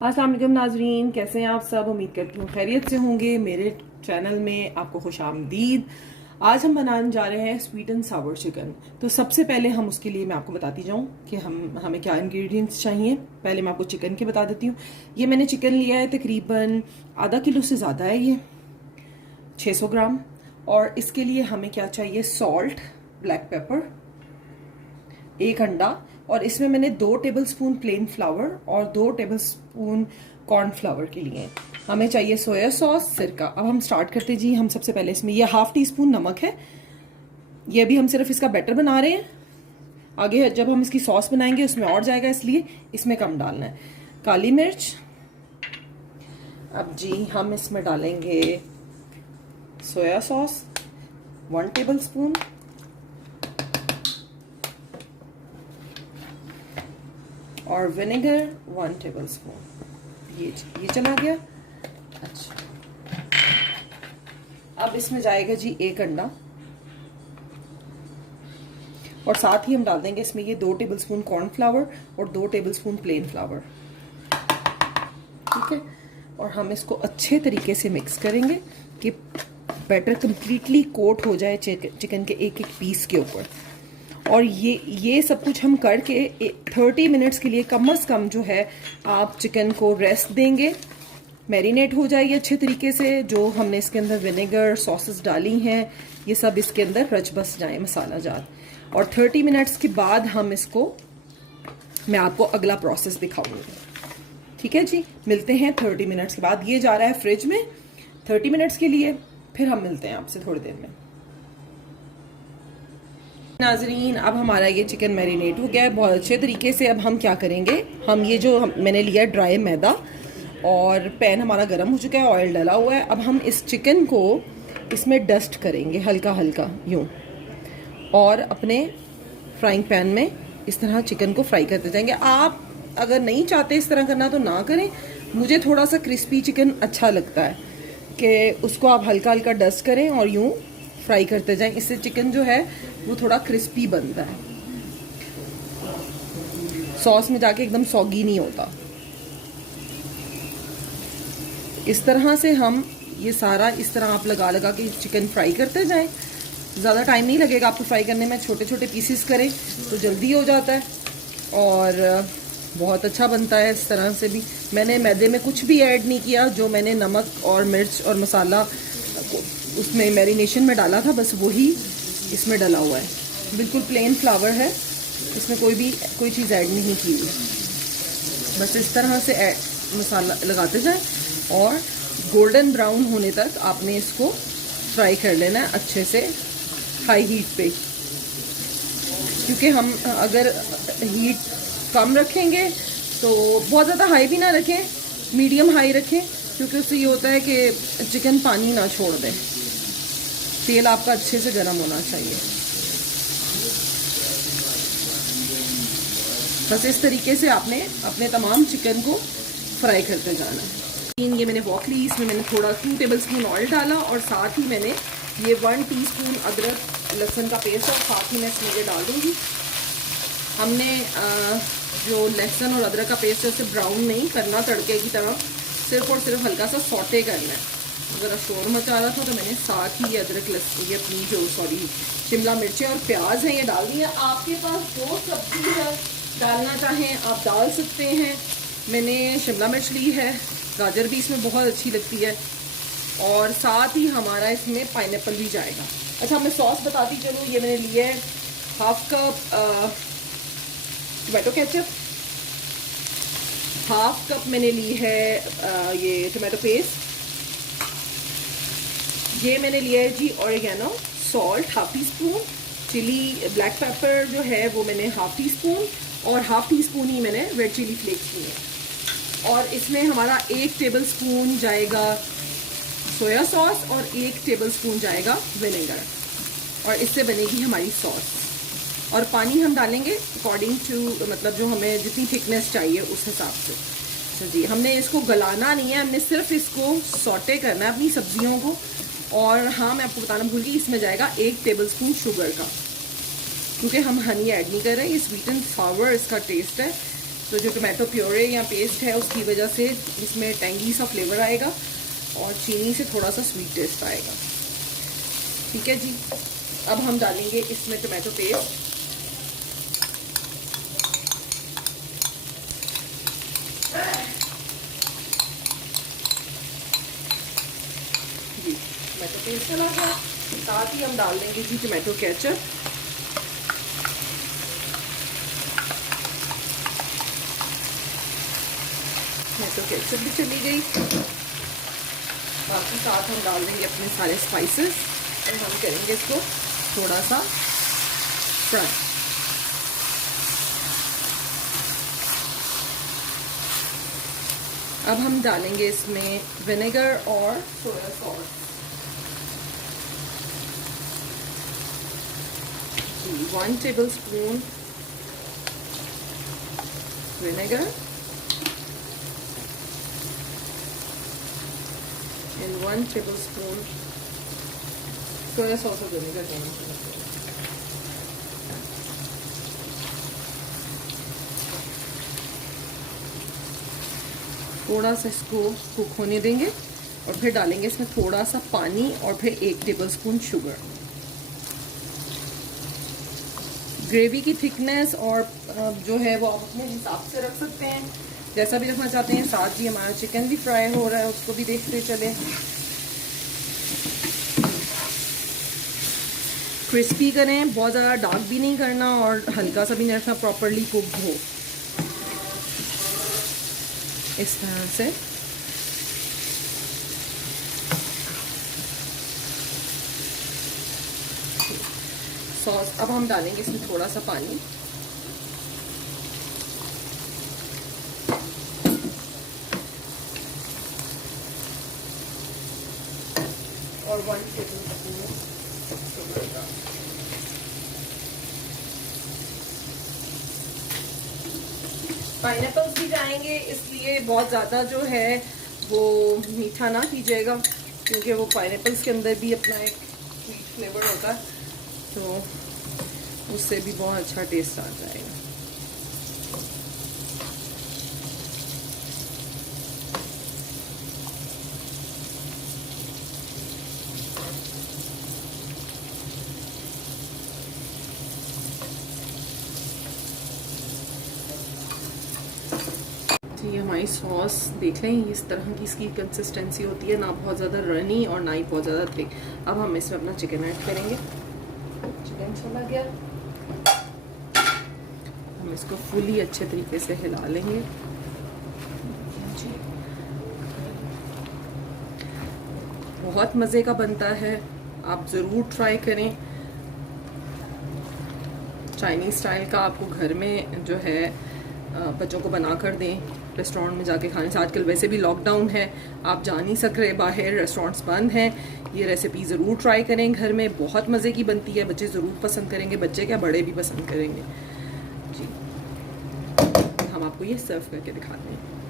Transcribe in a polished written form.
अस्सलाम वालेकुम नाजरीन, कैसे हैं आप सब। उम्मीद करती हूँ खैरियत से होंगे। मेरे चैनल में आपको खुशामदीद। आज हम बनाने जा रहे हैं स्वीट एंड सावर चिकन। तो सबसे पहले हम उसके लिए मैं आपको बताती जाऊँ कि हमें क्या इंग्रेडिएंट्स चाहिए। पहले मैं आपको चिकन के बता देती हूँ। ये मैंने चिकन लिया है तकरीबन आधा किलो से ज़्यादा है, ये 600 ग्राम। और इसके लिए हमें क्या चाहिए, सॉल्ट, ब्लैक पेपर, एक अंडा, और इसमें मैंने 2 टेबलस्पून प्लेन फ्लावर और 2 टेबलस्पून कॉर्नफ्लावर के लिए हमें चाहिए सोया सॉस, सिरका। अब हम स्टार्ट करते जी। हम सबसे पहले इसमें ये ½ टीस्पून नमक है, ये भी हम सिर्फ इसका बैटर बना रहे हैं। आगे जब हम इसकी सॉस बनाएंगे उसमें और जाएगा, इसलिए इसमें कम डालना है। काली मिर्च। अब जी हम इसमें डालेंगे सोया सॉस 1 टेबलस्पून, और विनेगर 1 टेबलस्पून। ये चला गया। अच्छा, अब इसमें जाएगा जी एक अंडा, और साथ ही हम डाल देंगे इसमें ये 2 टेबलस्पून कॉर्नफ्लावर और 2 टेबलस्पून प्लेन फ्लावर। ठीक है, और हम इसको अच्छे तरीके से मिक्स करेंगे कि बैटर कंप्लीटली कोट हो जाए चिकन के एक एक पीस के ऊपर। और ये सब कुछ हम करके 30 मिनट्स के लिए कम से कम जो है आप चिकन को रेस्ट देंगे, मैरिनेट हो जाएगी अच्छे तरीके से। जो हमने इसके अंदर विनेगर सॉसेस डाली हैं ये सब इसके अंदर रच बस जाए मसाला जात। और 30 मिनट्स के बाद हम इसको, मैं आपको अगला प्रोसेस दिखाऊंगी। ठीक है जी, मिलते हैं 30 मिनट्स के बाद। ये जा रहा है फ्रिज में 30 मिनट्स के लिए, फिर हम मिलते हैं आपसे थोड़ी देर में। नाजरीन, अब हमारा ये चिकन मैरिनेट हो गया है बहुत अच्छे तरीके से। अब हम क्या करेंगे, हम ये जो मैंने लिया ड्राई मैदा, और पैन हमारा गर्म हो चुका है, ऑयल डाला हुआ है। अब हम इस चिकन को इसमें डस्ट करेंगे हल्का हल्का यूँ, और अपने फ्राइंग पैन में इस तरह चिकन को फ्राई करते जाएंगे। आप अगर नहीं चाहते इस तरह करना तो ना करें। मुझे थोड़ा सा क्रिस्पी चिकन अच्छा लगता है कि उसको आप हल्का हल्का डस्ट करें और यूँ फ्राई करते जाएं। इससे चिकन जो है वो थोड़ा क्रिस्पी बनता है, सॉस में जाके एकदम सॉगी नहीं होता। इस तरह से हम ये सारा इस तरह आप लगा लगा के चिकन फ्राई करते जाएं। ज़्यादा टाइम नहीं लगेगा आपको फ्राई करने में, छोटे छोटे पीसेस करें तो जल्दी हो जाता है और बहुत अच्छा बनता है। इस तरह से भी मैंने मैदे में कुछ भी ऐड नहीं किया, जो मैंने नमक और मिर्च और मसाला उसमें मैरिनेशन में डाला था बस वही इसमें डला हुआ है। बिल्कुल प्लेन फ्लावर है, इसमें कोई चीज़ ऐड नहीं की हुई। बस इस तरह से मसाला लगाते जाएं और गोल्डन ब्राउन होने तक आपने इसको फ्राई कर लेना है अच्छे से हाई हीट पे। क्योंकि हम अगर हीट कम रखेंगे तो बहुत ज़्यादा हाई भी ना रखें, मीडियम हाई रखें, क्योंकि उससे ये होता है कि चिकन पानी ना छोड़ दे। तेल आपका अच्छे से गर्म होना चाहिए। बस इस तरीके से आपने अपने तमाम चिकन को फ्राई करते जाना है। ये मैंने वॉक ली, इसमें मैंने थोड़ा 2 टेबलस्पून ऑयल डाला, और साथ ही मैंने ये 1 टीस्पून अदरक लहसुन का पेस्ट, और साथ ही मैं इसमें ये डाल दूँगी। हमने जो लहसुन और अदरक का पेस्ट है उसे ब्राउन नहीं करना तड़के की तरह, सिर्फ और सिर्फ हल्का सा सौटे करना है। ज़रा शोर मचा रहा था तो मैंने साथ ही ये अदरक लहसुन, ये अपनी जो शिमला मिर्चें और प्याज हैं ये डाल दी है। आपके पास जो सब्जी है डालना चाहें आप डाल सकते हैं। मैंने शिमला मिर्च ली है, गाजर भी इसमें बहुत अच्छी लगती है, और साथ ही हमारा इसमें पाइनएप्पल भी जाएगा। अच्छा, मैं सॉस बताती चलूँ। ये मैंने लिया है ½ कप टोमेटो केचप, ½ कप मैंने ली है ये टोमेटो पेस्ट, ये मैंने लिया है जी oregano, salt ½ teaspoon, chilli black pepper जो है वो मैंने ½ टीस्पून, और ½ टीस्पून ही मैंने रेड चिली फ्लेक्स लिए। और इसमें हमारा 1 टेबलस्पून जाएगा सोया सॉस और 1 टेबलस्पून जाएगा विनेगर, और इससे बनेगी हमारी सॉस। और पानी हम डालेंगे अकॉर्डिंग टू, मतलब जो हमें जितनी थिकनेस चाहिए उस हिसाब से। अच्छा जी, हमने इसको गलाना नहीं है, हमने सिर्फ इसको सॉटे करना है अपनी सब्जियों को। और हाँ, मैं आपको बताना भूल गई, इसमें जाएगा 1 टेबलस्पून शुगर का, क्योंकि हम हनी ऐड नहीं कर रहे हैं। ये स्वीट एंड सावर इसका टेस्ट है, तो जो टोमेटो प्योरे या पेस्ट है उसकी वजह से इसमें टेंगी सा फ्लेवर आएगा और चीनी से थोड़ा सा स्वीट टेस्ट आएगा। ठीक है जी। अब हम डालेंगे इसमें टोमेटो पेस्ट। जी टोमेटो पेस्ट चला गया, साथ ही हम डाल देंगे जी टोमेटो केचप। टोमेटो केचप भी चली गई। बाकी साथ हम डाल देंगे अपने सारे स्पाइसेस और हम करेंगे इसको थोड़ा सा फ्राई। अब हम डालेंगे इसमें विनेगर और soya sauce. 1 tablespoon vinegar and 1 tablespoon soya sauce और vinegar देना चाहिए। थोड़ा सा इसको कुक होने देंगे और फिर डालेंगे इसमें थोड़ा सा पानी और फिर 1 टेबलस्पून शुगर। ग्रेवी की थिकनेस और जो है वो आप अपने हिसाब से रख सकते हैं, जैसा भी रखना चाहते हैं। साथ ही हमारा चिकन भी फ्राई हो रहा है, उसको भी देखते चले। क्रिस्पी करें, बहुत ज़्यादा डार्क भी नहीं करना और हल्का सा भी नहीं रखना, प्रॉपरली कुक हो इस तरह से। सॉस अब हम डालेंगे इसमें थोड़ा सा पानी और 1 टेबलस्पून शुगर का। पाइनएप्पल्स भी जाएंगे, इसलिए बहुत ज़्यादा जो है वो मीठा ना कीजिएगा, क्योंकि वो पाइनएप्पल्स के अंदर भी अपना एक स्वीट फ्लेवर होता है, तो उससे भी बहुत अच्छा टेस्ट आ जाएगा। ये हमारी सॉस देख लें, इस तरह की इसकी कंसिस्टेंसी होती है, ना बहुत ज़्यादा रनी और ना ही बहुत ज़्यादा थिक। अब हम इसमें अपना चिकन ऐड करेंगे। चिकन चला गया, हम इसको फुली अच्छे तरीके से हिला लेंगे। बहुत मज़े का बनता है, आप ज़रूर ट्राई करें। चाइनीज़ स्टाइल का आपको घर में जो है बच्चों को बना कर दें, रेस्टोरेंट में जाके खाने से। आजकल वैसे भी लॉकडाउन है, आप जा नहीं सक रहे बाहर, रेस्टोरेंट्स बंद हैं। ये रेसिपी ज़रूर ट्राई करें घर में, बहुत मज़े की बनती है, बच्चे ज़रूर पसंद करेंगे, बच्चे क्या बड़े भी पसंद करेंगे जी। हम आपको ये सर्व करके दिखाते हैं।